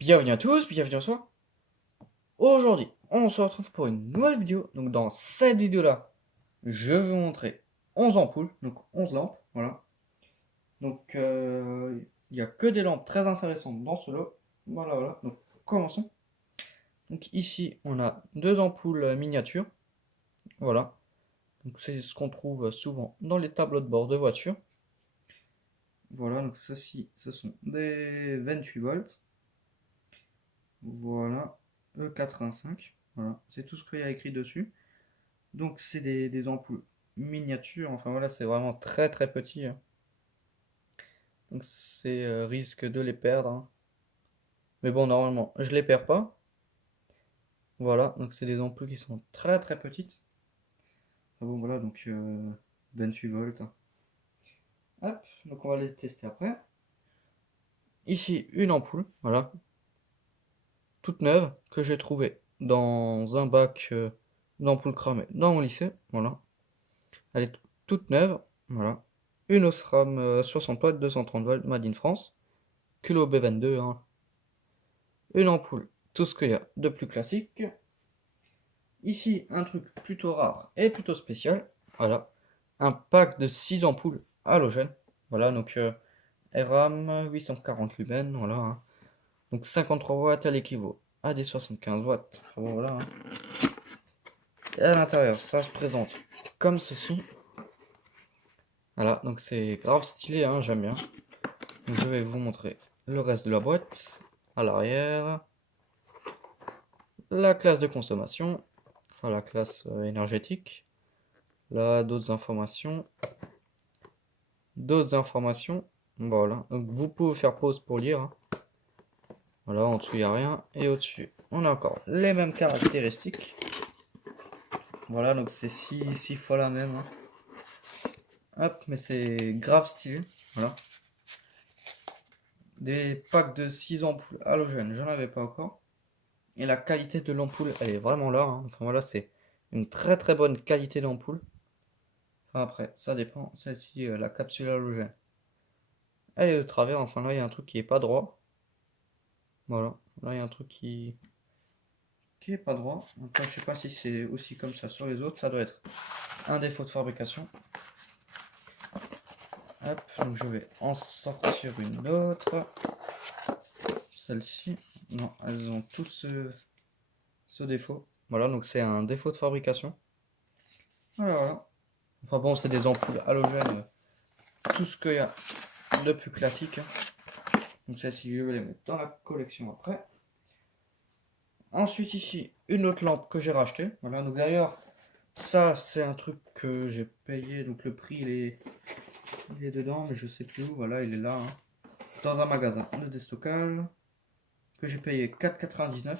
Bienvenue à tous, bienvenue à toi. Aujourd'hui, on se retrouve pour une nouvelle vidéo. Donc dans cette vidéo-là, je vais vous montrer 11 ampoules, donc 11 lampes, voilà. Donc il n'y a que des lampes très intéressantes dans ce lot. Voilà, voilà. Donc commençons. Donc ici, on a deux ampoules miniatures, voilà. Donc c'est ce qu'on trouve souvent dans les tableaux de bord de voiture. Voilà, donc ceci, ce sont des 28 volts. Voilà, E85. Voilà, c'est tout ce qu'il y a écrit dessus. Donc c'est des ampoules miniatures, enfin voilà, c'est vraiment très très petit, hein. Donc c'est risque de les perdre, hein. Mais bon, normalement, je les perds pas. Voilà, donc c'est des ampoules qui sont très très petites. Ah bon, voilà, donc 28 volts, hein. Hop, donc on va les tester après. Ici, une ampoule, voilà, toute neuve, que j'ai trouvée dans un bac d'ampoules cramées dans mon lycée, voilà. Elle est toute neuve, voilà. Une Osram 60 watts, 230 volts, Made in France. Culot B22, hein. Une ampoule, tout ce qu'il y a de plus classique. Ici, un truc plutôt rare et plutôt spécial. Voilà. Un pack de 6 ampoules halogènes. Voilà, donc RAM 840 lumens, voilà, hein. Donc 53 watts, elle équivaut à des 75 watts. Enfin, bon, voilà, hein. Et à l'intérieur, ça se présente comme ceci. Voilà, donc c'est grave stylé, hein, j'aime bien. Donc, je vais vous montrer le reste de la boîte. À l'arrière, la classe de consommation, enfin la classe énergétique. Là, d'autres informations. D'autres informations. Voilà, donc vous pouvez faire pause pour lire, hein. Voilà, en dessous il n'y a rien. Et au-dessus, on a encore les mêmes caractéristiques. Voilà, donc c'est 6 fois la même, hein. Hop, mais c'est grave stylé. Voilà. Des packs de 6 ampoules halogènes, j'en avais pas encore. Et la qualité de l'ampoule, elle est vraiment là, hein. Enfin voilà, c'est une très très bonne qualité d'ampoule. Enfin après, ça dépend. Celle-ci, la capsule halogène, elle est de travers. Enfin là, il y a un truc qui est pas droit. Voilà, là, il y a un truc qui est pas droit. Après, je sais pas si c'est aussi comme ça sur les autres. Ça doit être un défaut de fabrication. Hop, donc je vais en sortir une autre. Celle-ci, non, elles ont toutes ce défaut. Voilà, donc c'est un défaut de fabrication. Voilà, voilà. Enfin bon, c'est des ampoules halogènes, tout ce qu'il y a de plus classique, hein. Donc celle-ci, je vais les mettre dans la collection après. Ensuite ici, une autre lampe que j'ai rachetée. Voilà, donc d'ailleurs, ça c'est un truc que j'ai payé, donc le prix il est dedans, mais je sais plus où, voilà, il est là, hein. Dans un magasin de déstockage, que j'ai payé 4,99.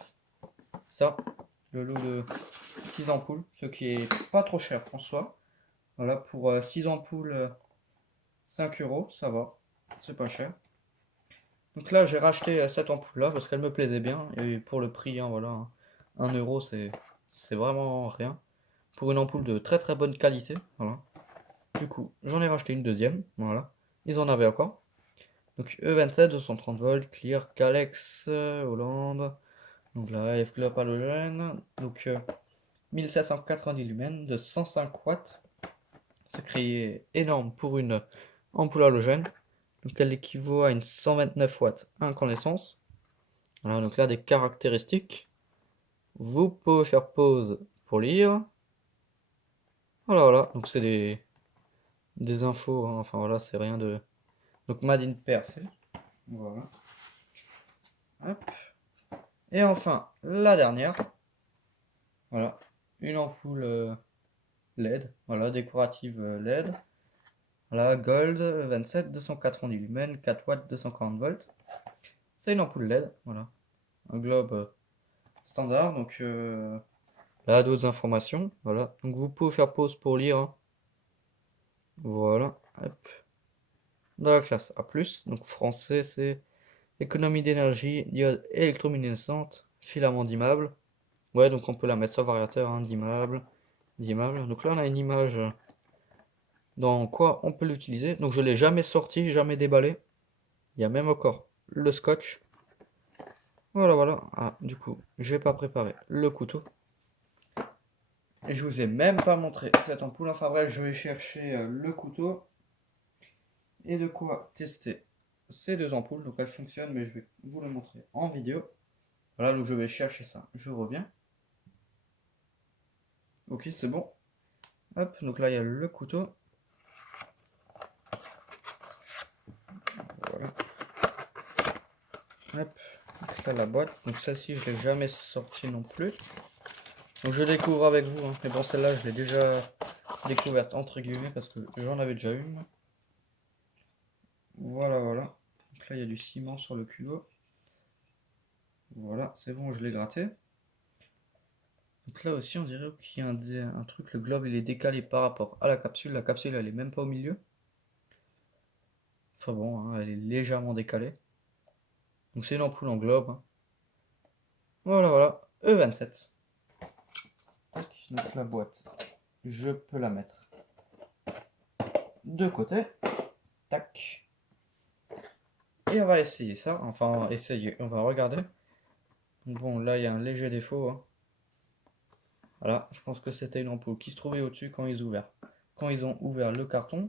Ça, le lot de 6 ampoules, ce qui est pas trop cher en soi. Voilà, pour 6 ampoules, 5 euros, ça va, c'est pas cher. Donc là, j'ai racheté cette ampoule-là parce qu'elle me plaisait bien. Et pour le prix, hein, voilà, hein, 1 euro, c'est vraiment rien. Pour une ampoule de très très bonne qualité, voilà. Du coup, j'en ai racheté une deuxième, voilà. Ils en avaient encore. Donc E27, 230 volts, Clear, Calex, Hollande. Donc là, F Club halogène. Donc 1790 lumens de 105 watts. C'est énorme pour une ampoule halogène. Donc elle équivaut à une 129 watts incandescence. Voilà, donc là des caractéristiques. Vous pouvez faire pause pour lire. Voilà, voilà. Donc c'est des infos, hein. Enfin voilà, c'est rien de. Donc Made in Percé. Voilà. Hop. Et enfin, la dernière. Voilà. Une ampoule LED. Voilà, décorative LED. Voilà, Gold 27, 290 lumens, 4 watts, 240 volts. C'est une ampoule LED. Voilà. Un globe standard. Donc là, d'autres informations. Voilà. Donc vous pouvez faire pause pour lire, hein. Voilà. Hop. Dans la classe A+, donc français, c'est économie d'énergie, diode électroluminescente, filament d'immeuble. Ouais, donc on peut la mettre sur variateur, hein, d'immeuble. Donc là, on a une image dans quoi on peut l'utiliser. Donc je l'ai jamais sorti, jamais déballé. Il y a même encore le scotch. Voilà, voilà. Ah, du coup, j'ai pas préparé le couteau. Et je vous ai même pas montré cette ampoule. Enfin bref, je vais chercher le couteau. Et de quoi tester ces deux ampoules. Donc elles fonctionnent, mais je vais vous le montrer en vidéo. Voilà, donc je vais chercher ça. Je reviens. Ok, c'est bon. Hop, donc là il y a le couteau. Voilà. Hop, donc là la boîte. Donc celle-ci je l'ai jamais sortie non plus. Donc je découvre avec vous. Hein. Mais bon, celle-là je l'ai déjà découverte entre guillemets parce que j'en avais déjà une. Voilà, voilà. Donc là il y a du ciment sur le culot. Voilà, c'est bon, je l'ai gratté. Donc là aussi, on dirait qu'il y a un truc, le globe il est décalé par rapport à la capsule elle est même pas au milieu. Enfin bon, hein, elle est légèrement décalée. Donc c'est une ampoule en globe. Hein. Voilà, voilà, E27. Tac, donc la boîte, je peux la mettre de côté. Tac. Et on va essayer ça, enfin essayer, on va regarder. Donc bon, là il y a un léger défaut. Hein. Voilà, je pense que c'était une ampoule qui se trouvait au-dessus quand ils ont ouvert le carton.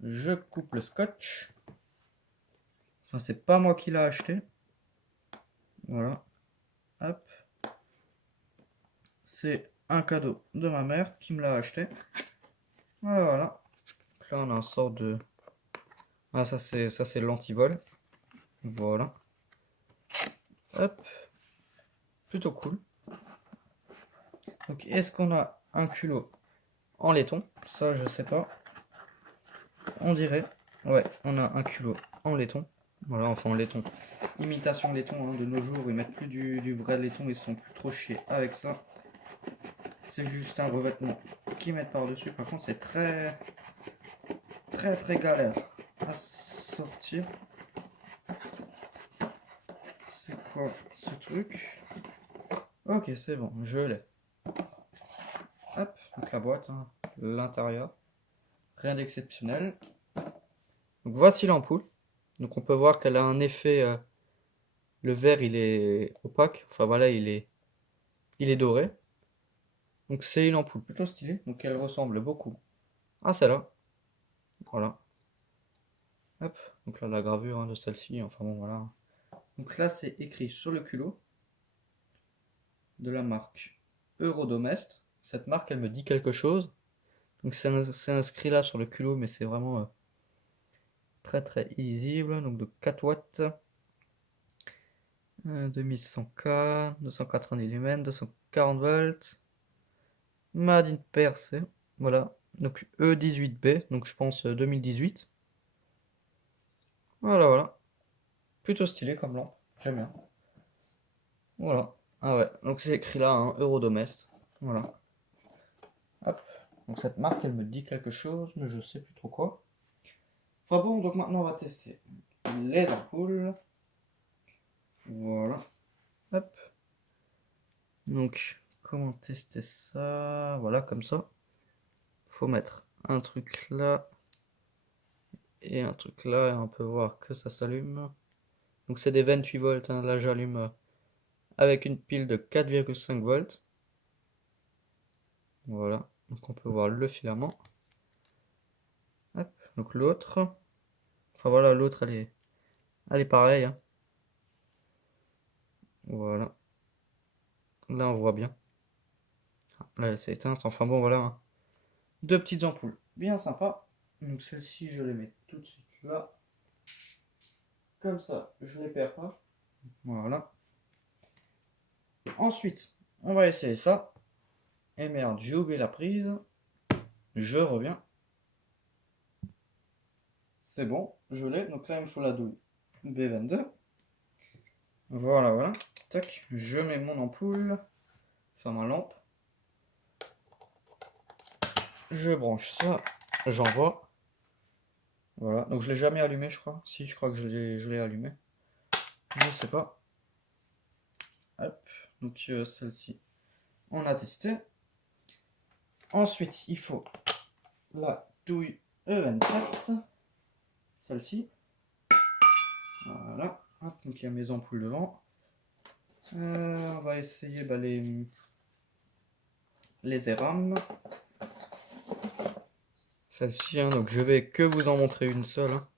Je coupe le scotch. Enfin, c'est pas moi qui l'ai acheté. Voilà. Hop. C'est un cadeau de ma mère qui me l'a acheté. Voilà, voilà. Donc là, on a un sort de... Ah, ça c'est l'antivol. Voilà. Hop. Plutôt cool. Donc, est-ce qu'on a un culot en laiton? Ça, je sais pas. On dirait. Ouais, on a un culot en laiton. Voilà, enfin en laiton. Imitation laiton, hein, de nos jours, ils mettent plus du vrai laiton, ils sont plus trop chiés avec ça. C'est juste un revêtement qu'ils mettent par-dessus. Par contre, c'est très galère à sortir. C'est quoi ce truc? Ok, c'est bon, je l'ai. Hop, donc la boîte, hein, l'intérieur. Rien d'exceptionnel. Donc voici l'ampoule. Donc on peut voir qu'elle a un effet... le verre, il est opaque. Enfin voilà, il est doré. Donc c'est une ampoule plutôt stylée. Donc elle ressemble beaucoup à celle-là. Voilà. Hop, donc là la gravure hein, de celle-ci. Enfin bon, voilà. Donc là, c'est écrit sur le culot de la marque Eurodomest. Cette marque, elle me dit quelque chose. Donc c'est inscrit là sur le culot, mais c'est vraiment très illisible. Donc de 4 watts, 2100K, 280 mm, 240 volts, Made in PRC. Voilà, donc E18B, donc je pense 2018. Voilà, voilà. Plutôt stylé comme lampe, j'aime bien. Voilà. Ah ouais, donc c'est écrit là, hein, Eurodomest. Voilà. Hop. Donc cette marque, elle me dit quelque chose, mais je sais plus trop quoi. Enfin bon, donc maintenant on va tester les ampoules. Voilà. Hop. Donc, comment tester ça? Voilà, comme ça. Faut mettre un truc là et un truc là, et on peut voir que ça s'allume. Donc c'est des 28 volts, hein. Là j'allume avec une pile de 4,5 volts. Voilà, donc on peut voir le filament. Hop. Donc l'autre. Enfin voilà, l'autre elle est pareille. Hein. Voilà. Là on voit bien. Là c'est éteinte. Enfin bon voilà. Hein. Deux petites ampoules bien sympa. Donc celle-ci je les mets tout de suite là. Comme ça je les perds pas. Voilà. Ensuite on va essayer ça. Et merde, j'ai oublié la prise. Je reviens. C'est bon, je l'ai. Donc là il me faut la douille B22. Voilà, voilà. Tac, je mets mon ampoule. Enfin ma lampe. Je branche ça. J'envoie. Voilà, donc je l'ai jamais allumé je crois. Si, je crois que je l'ai allumé. Je sais pas. Hop, donc celle-ci, on a testé. Ensuite, il faut la douille E27. Celle-ci. Voilà. Hop, donc il y a mes ampoules devant. On va essayer les ERAM. Celle-ci, hein, donc je vais que vous en montrer une seule. Hein.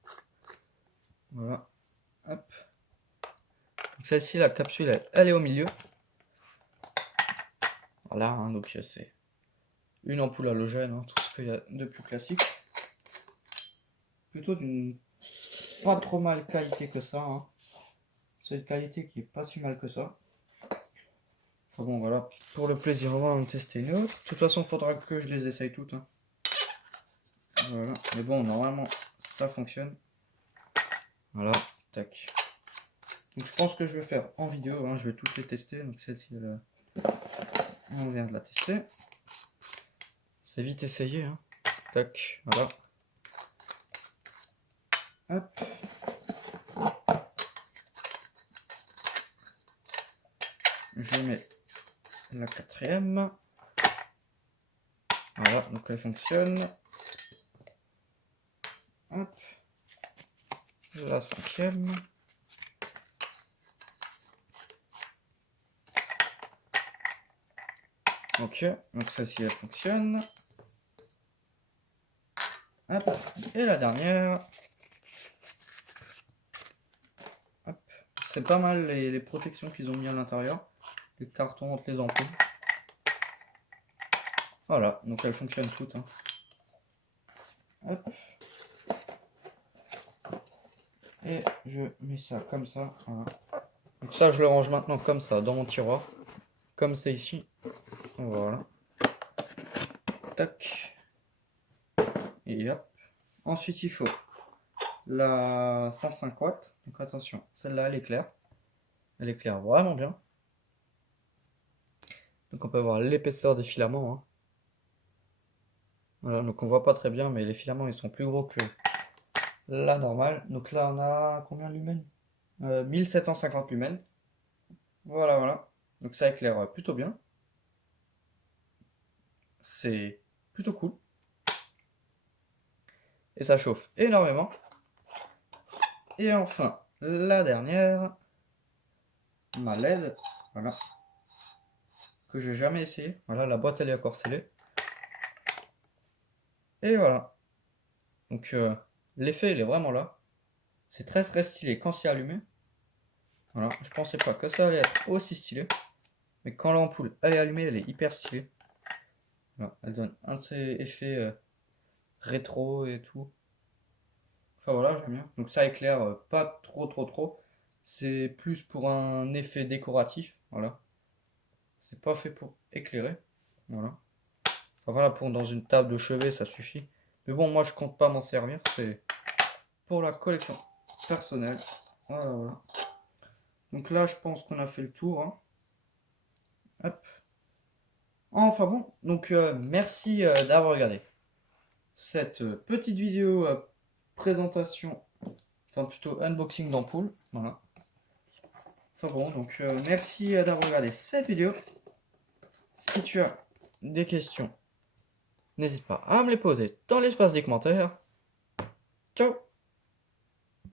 Voilà. Hop. Celle-ci, la capsule, elle est au milieu. Voilà, hein, donc c'est une ampoule halogène, hein, tout ce qu'il y a de plus classique. Plutôt d'une pas trop mal qualité que ça. Hein. C'est une qualité qui est pas si mal que ça. Enfin bon, voilà, pour le plaisir, on va en tester une autre. De toute façon, il faudra que je les essaye toutes. Hein. Voilà, mais bon, normalement, ça fonctionne. Voilà, tac. Donc je pense que je vais faire en vidéo, hein, je vais toutes les tester. Donc celle-ci, on vient de la tester. C'est vite essayé. Hein. Tac, voilà. Hop. Je mets la quatrième. Voilà, donc elle fonctionne. Hop. La cinquième. Ok, donc celle-ci elle fonctionne. Hop. Et la dernière. Hop. C'est pas mal les protections qu'ils ont mis à l'intérieur. Les cartons entre les ampoules. Voilà, donc elles fonctionnent toutes. Hein. Hop. Et je mets ça comme ça. Voilà. Donc ça, je le range maintenant comme ça dans mon tiroir. Comme c'est ici. Voilà. Tac. Et hop. Ensuite, il faut la 105 watts. Donc attention, celle-là, elle éclaire. Elle éclaire vraiment bien. Donc on peut voir l'épaisseur des filaments. Hein. Voilà, donc on voit pas très bien, mais les filaments, ils sont plus gros que la normale. Donc là, on a combien de lumens 1750 lumens. Voilà, voilà. Donc ça éclaire plutôt bien. C'est plutôt cool. Et ça chauffe énormément. Et enfin, la dernière, ma LED, voilà, que j'ai jamais essayé. Voilà, la boîte elle est encore scellée. Et voilà. Donc l'effet il est vraiment là. C'est très très stylé quand c'est allumé. Voilà, je pensais pas que ça allait être aussi stylé. Mais quand l'ampoule elle est allumée, elle est hyper stylée. Voilà, elle donne un de ces effets rétro et tout. Enfin voilà, j'aime bien. Donc ça éclaire pas trop. C'est plus pour un effet décoratif. Voilà. C'est pas fait pour éclairer. Voilà. Enfin voilà, pour dans une table de chevet, ça suffit. Mais bon, moi je compte pas m'en servir. C'est pour la collection personnelle. Voilà, voilà. Donc là, je pense qu'on a fait le tour. Hein. Hop. Enfin bon, donc merci d'avoir regardé cette petite vidéo présentation, enfin plutôt unboxing d'ampoule. Voilà. Enfin bon, donc merci d'avoir regardé cette vidéo. Si tu as des questions, n'hésite pas à me les poser dans l'espace des commentaires. Ciao!